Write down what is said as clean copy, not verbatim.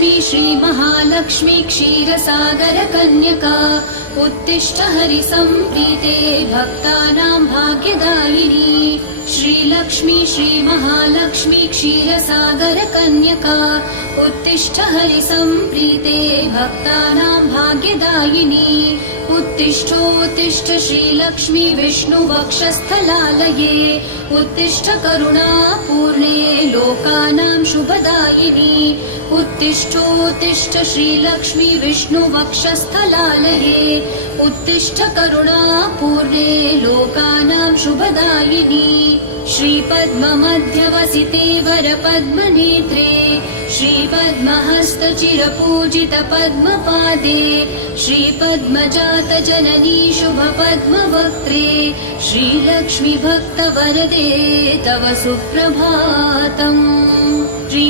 श्रीलक्ष्मी श्रीमहालक्ष्मी क्षीरसागरकन्यका उत्तिष्ठ हरिसम्प्रीते भक्तानां भाग्यदायिनी। श्रीलक्ष्मी श्रीमहालक्ष्मी क्षीरसागरकन्यका उत्तिष्ठ हरिसम्प्रीते भक्तानां भाग्यदायिनी। उत्तिष्ठोत्तिष्ठ श्रीलक्ष्मी विष्णुवक्षस्थलालये उत्तिष्ठ करुणापूर्णे लोकानां शुभदायिनी। उत्तिष्ठोत्तिष्ठ श्रीलक्ष्मी विष्णुवक्षस्थलालये उत्तिष्ठ करुणापूर्णे लोकानां शुभदायिनी। श्रीपद्ममध्यवसिते वरपद्मनेत्रे श्रीपद्महस्तचिरपूजितपद्मपादे श्रीपद्मजातजननी शुभपद्मवक्त्रे श्रीलक्ष्मी भक्तवरदे तव सुप्रभातम्।